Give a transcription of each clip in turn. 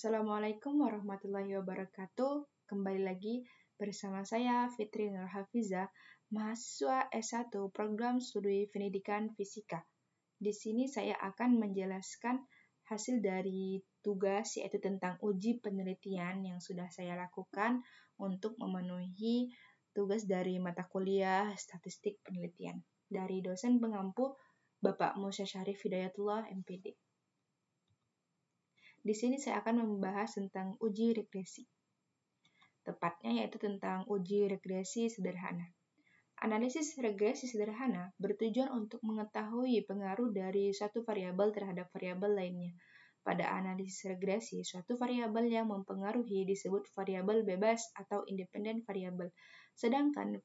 Assalamualaikum warahmatullahi wabarakatuh. Kembali lagi bersama saya Fitri Nur Hafizah, mahasiswa S1 Program Studi Pendidikan Fisika. Di sini saya akan menjelaskan hasil dari tugas yaitu tentang uji penelitian yang sudah saya lakukan untuk memenuhi tugas dari mata kuliah Statistik Penelitian dari dosen pengampu Bapak Musa Syarif Hidayatullah MPD. Di sini saya akan membahas tentang uji regresi. Tepatnya yaitu tentang uji regresi sederhana. Analisis regresi sederhana bertujuan untuk mengetahui pengaruh dari suatu variabel terhadap variabel lainnya. Pada analisis regresi, suatu variabel yang mempengaruhi disebut variabel bebas atau independen variabel. Sedangkan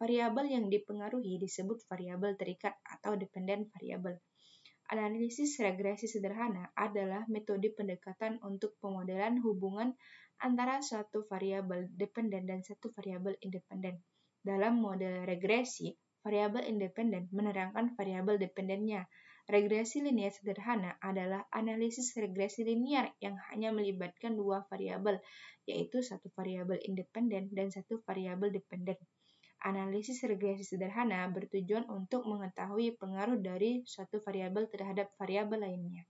variabel yang dipengaruhi disebut variabel terikat atau dependen variabel. Analisis regresi sederhana adalah metode pendekatan untuk pemodelan hubungan antara suatu variabel dependen dan satu variabel independen. Dalam model regresi, variabel independen menerangkan variabel dependennya. Regresi linear sederhana adalah analisis regresi linear yang hanya melibatkan dua variabel, yaitu satu variabel independen dan satu variabel dependen. Analisis regresi sederhana bertujuan untuk mengetahui pengaruh dari suatu variabel terhadap variabel lainnya.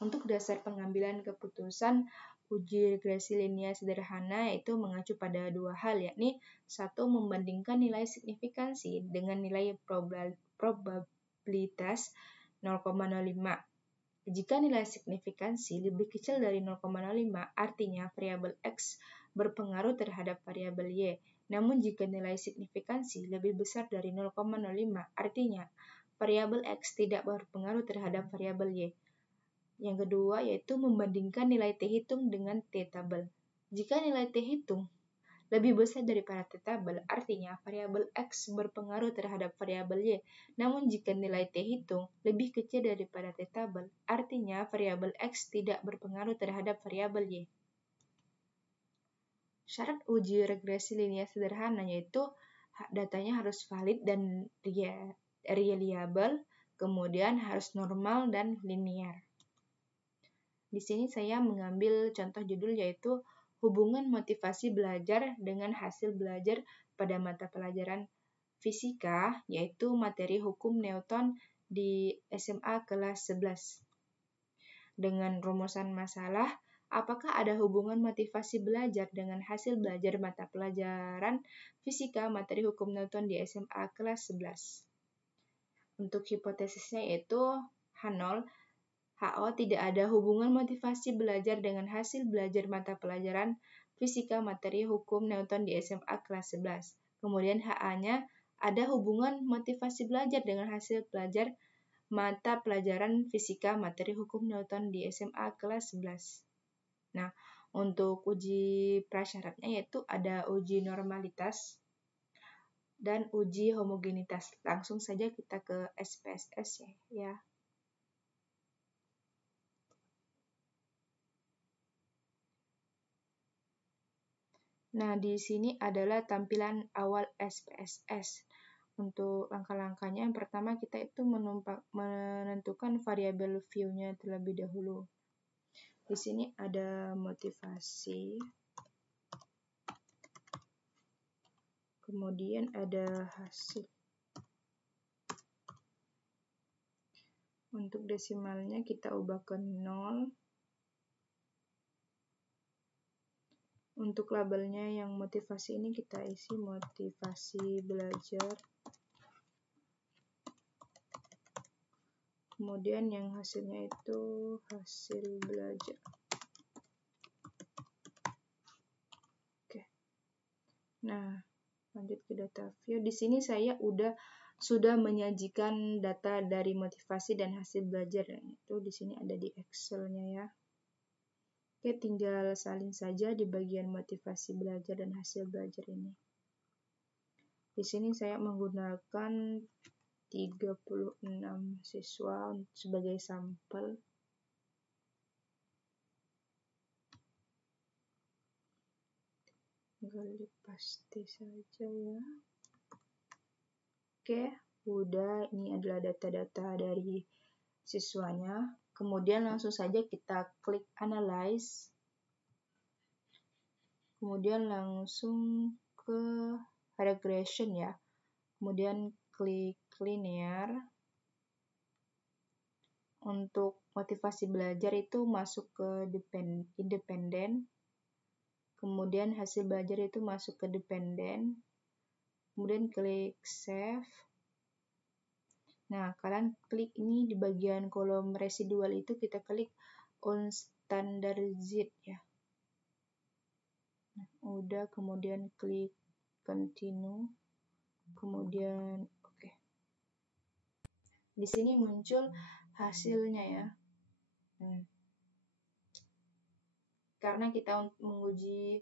Untuk dasar pengambilan keputusan, uji regresi linear sederhana yaitu mengacu pada dua hal, yakni satu, membandingkan nilai signifikansi dengan nilai probabilitas 0,05. Jika nilai signifikansi lebih kecil dari 0,05, artinya variabel X berpengaruh terhadap variabel Y. Namun jika nilai signifikansi lebih besar dari 0,05, artinya variabel X tidak berpengaruh terhadap variabel Y. Yang kedua yaitu membandingkan nilai T hitung dengan T tabel. Jika nilai T hitung lebih besar daripada T tabel, artinya variabel X berpengaruh terhadap variabel Y. Namun jika nilai T hitung lebih kecil daripada T tabel, artinya variabel X tidak berpengaruh terhadap variabel Y. Syarat uji regresi linear sederhana yaitu datanya harus valid dan reliable, kemudian harus normal dan linear. Di sini saya mengambil contoh judul yaitu hubungan motivasi belajar dengan hasil belajar pada mata pelajaran fisika, yaitu materi hukum Newton di SMA kelas 11. Dengan rumusan masalah, apakah ada hubungan motivasi belajar dengan hasil belajar mata pelajaran fisika materi hukum Newton di SMA kelas 11? Untuk hipotesisnya yaitu H0, HO tidak ada hubungan motivasi belajar dengan hasil belajar mata pelajaran fisika materi hukum Newton di SMA kelas 11. Kemudian HA-nya ada hubungan motivasi belajar dengan hasil belajar mata pelajaran fisika materi hukum Newton di SMA kelas 11. Nah, untuk uji prasyaratnya yaitu ada uji normalitas dan uji homogenitas. Langsung saja kita ke SPSS ya. Nah, di sini adalah tampilan awal SPSS. Untuk langkah-langkahnya, yang pertama kita itu menentukan variabel view-nya terlebih dahulu. Di sini ada motivasi, kemudian ada hasil. Untuk desimalnya kita ubah ke 0. Untuk labelnya yang motivasi ini kita isi motivasi belajar. Kemudian yang hasilnya itu hasil belajar. Oke. Nah, lanjut ke data view. Di sini saya sudah menyajikan data dari motivasi dan hasil belajar. Itu di sini ada di Excel-nya ya. Oke, tinggal salin saja di bagian motivasi belajar dan hasil belajar ini. Di sini saya menggunakan 36 siswa sebagai sampel. Tinggal paste saja ya. Oke, udah, ini adalah data-data dari siswanya. kemudian langsung saja kita klik Analyze, kemudian langsung ke Regression ya, kemudian klik Linear. Untuk motivasi belajar itu masuk ke independen, kemudian hasil belajar itu masuk ke dependen, kemudian klik Save. Nah, kalian klik ini di bagian kolom residual itu kita klik Unstandardized ya. Nah, udah, kemudian klik Continue, kemudian oke. Di sini muncul hasilnya ya. Karena kita menguji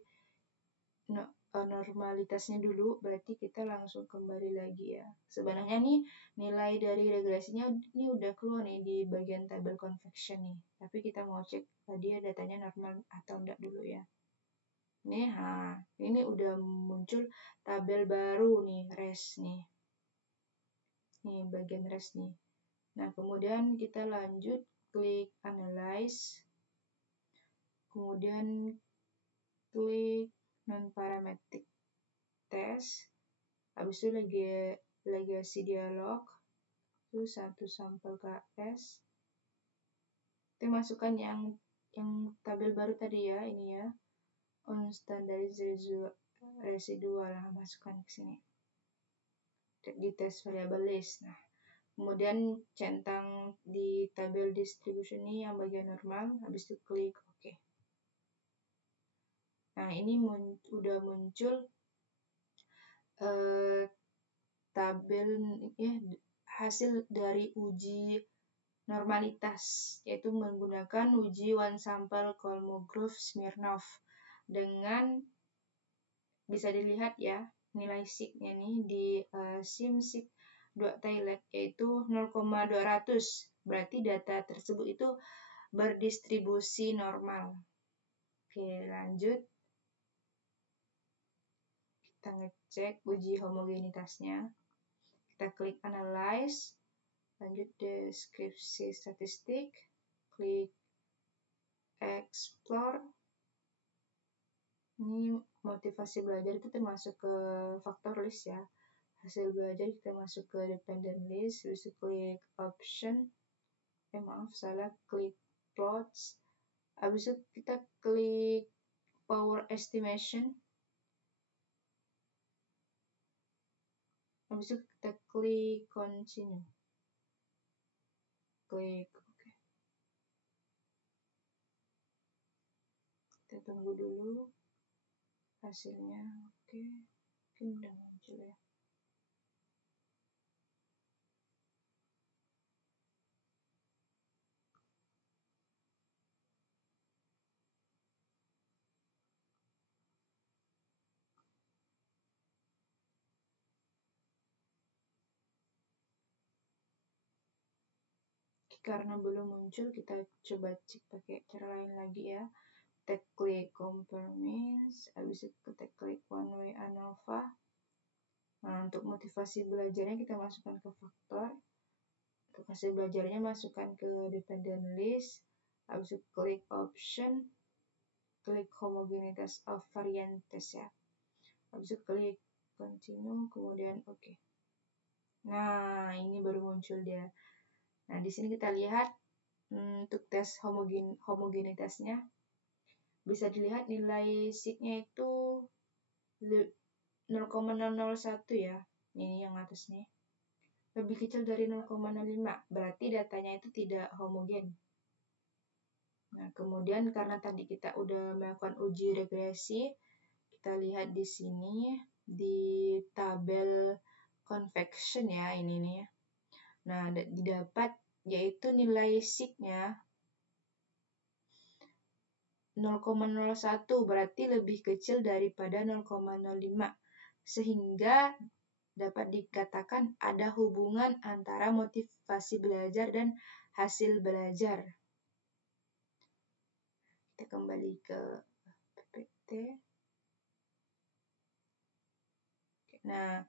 normalitasnya dulu, berarti kita langsung kembali lagi ya. Sebenarnya nih nilai dari regresinya ini udah keluar nih di bagian tabel convection nih. Tapi kita mau cek dia datanya normal atau enggak dulu ya. Nih, ini udah muncul tabel baru nih, res nih. Nih bagian res nih. Nah, kemudian kita lanjut klik Analyze. Kemudian klik non-parametric test. Habis itu legacy dialog. Itu satu sampel KS. Kita masukkan yang tabel baru tadi ya, ini ya. Unstandardized residual, masukkan ke sini. Di test variable list. Nah, kemudian centang di tabel distribution ini yang bagian normal, habis itu klik OK. Nah, ini udah muncul tabel ya, hasil dari uji normalitas, yaitu menggunakan uji one sample Kolmogorov-Smirnov dengan bisa dilihat ya nilai sig-nya nih di SimSig.Thailand yaitu 0,200. Berarti data tersebut itu berdistribusi normal. Oke, lanjut. Kita ngecek uji homogenitasnya. Kita klik Analyze, lanjut deskripsi statistik, klik Explore. Ini motivasi belajar itu termasuk ke faktor list ya. Hasil belajar kita masuk ke dependent list, bisa klik option. Klik plots. Habis itu kita klik power estimation. Habis itu kita klik continue. Klik OK. Kita tunggu dulu hasilnya. Oke. Mungkin udah muncul ya. Karena belum muncul, kita coba cek pakai cara lain lagi ya. Kita klik compare means, habis itu kita klik one way ANOVA. Nah, untuk motivasi belajarnya kita masukkan ke faktor. Untuk hasil belajarnya masukkan ke dependent list. Habis itu klik option, klik homogenitas of variantes ya. Habis itu klik continue, kemudian OK. Nah, ini baru muncul dia. Nah, di sini kita lihat untuk tes homogenitasnya bisa dilihat nilai sig-nya itu 0,001 ya. Ini yang atas nih. Lebih kecil dari 0,05, berarti datanya itu tidak homogen. Nah, kemudian karena tadi kita udah melakukan uji regresi, kita lihat di sini di tabel convection ya, ini nih. Nah, didapat yaitu nilai sig-nya 0,01, berarti lebih kecil daripada 0,05. Sehingga dapat dikatakan ada hubungan antara motivasi belajar dan hasil belajar. Kita kembali ke PPT. Nah,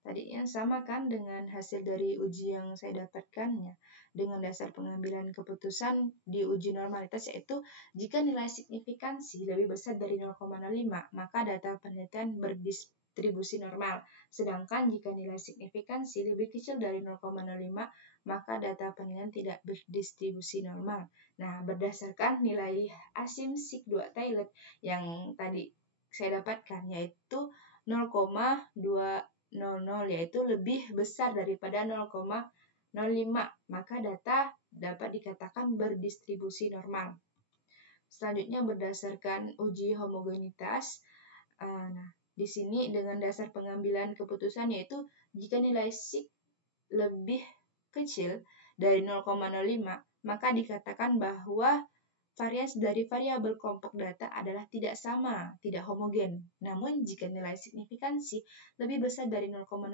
Tadinya sama kan dengan hasil dari uji yang saya dapatkannya. Dengan dasar pengambilan keputusan di uji normalitas yaitu jika nilai signifikansi lebih besar dari 0,05, maka data penelitian berdistribusi normal. Sedangkan jika nilai signifikansi lebih kecil dari 0,05, maka data penelitian tidak berdistribusi normal. Nah, berdasarkan nilai asim-sig 2 Taylor yang tadi saya dapatkan, yaitu 0,200, yaitu lebih besar daripada 0,05, maka data dapat dikatakan berdistribusi normal. Selanjutnya berdasarkan uji homogenitas. Nah, di sini dengan dasar pengambilan keputusan yaitu jika nilai sig lebih kecil dari 0,05, maka dikatakan bahwa varians dari variabel kelompok data adalah tidak sama, tidak homogen. Namun, jika nilai signifikansi lebih besar dari 0,05,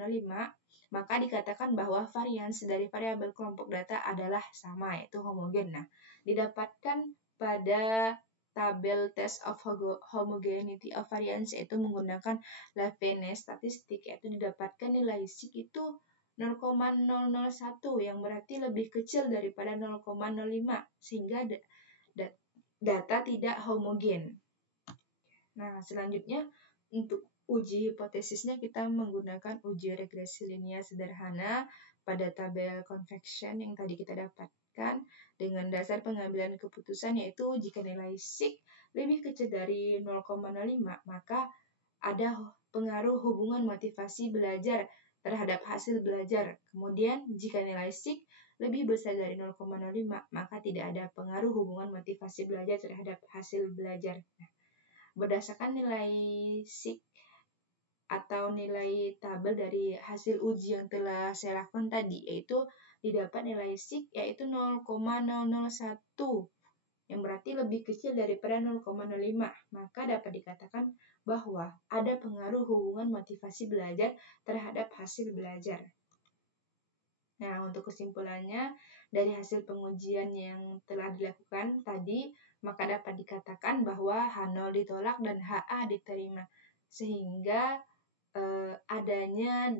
maka dikatakan bahwa varians dari variabel kelompok data adalah sama, yaitu homogen. Nah, didapatkan pada tabel test of homogeneity of variance, yaitu menggunakan Levene statistik, yaitu didapatkan nilai sig itu 0,001, yang berarti lebih kecil daripada 0,05, sehingga data tidak homogen. Nah, selanjutnya untuk uji hipotesisnya kita menggunakan uji regresi linear sederhana pada tabel convection yang tadi kita dapatkan dengan dasar pengambilan keputusan yaitu jika nilai sig lebih kecil dari 0,05, maka ada pengaruh hubungan motivasi belajar terhadap hasil belajar. Kemudian jika nilai sig lebih besar dari 0,05, maka tidak ada pengaruh hubungan motivasi belajar terhadap hasil belajar. Nah, berdasarkan nilai sig atau nilai tabel dari hasil uji yang telah saya lakukan tadi, yaitu didapat nilai sig yaitu 0,001, yang berarti lebih kecil daripada 0,05, maka dapat dikatakan bahwa ada pengaruh hubungan motivasi belajar terhadap hasil belajar. Nah, untuk kesimpulannya, dari hasil pengujian yang telah dilakukan tadi, maka dapat dikatakan bahwa H0 ditolak dan HA diterima. Sehingga adanya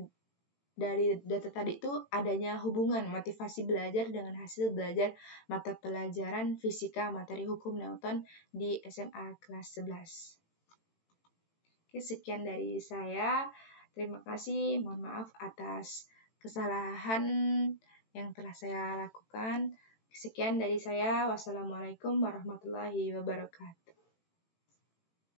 dari data tadi itu adanya hubungan motivasi belajar dengan hasil belajar mata pelajaran fisika materi hukum Newton di SMA kelas 11. Oke, sekian dari saya. Terima kasih, mohon maaf atas kesalahan yang telah saya lakukan. Sekian dari saya. Wassalamualaikum warahmatullahi wabarakatuh.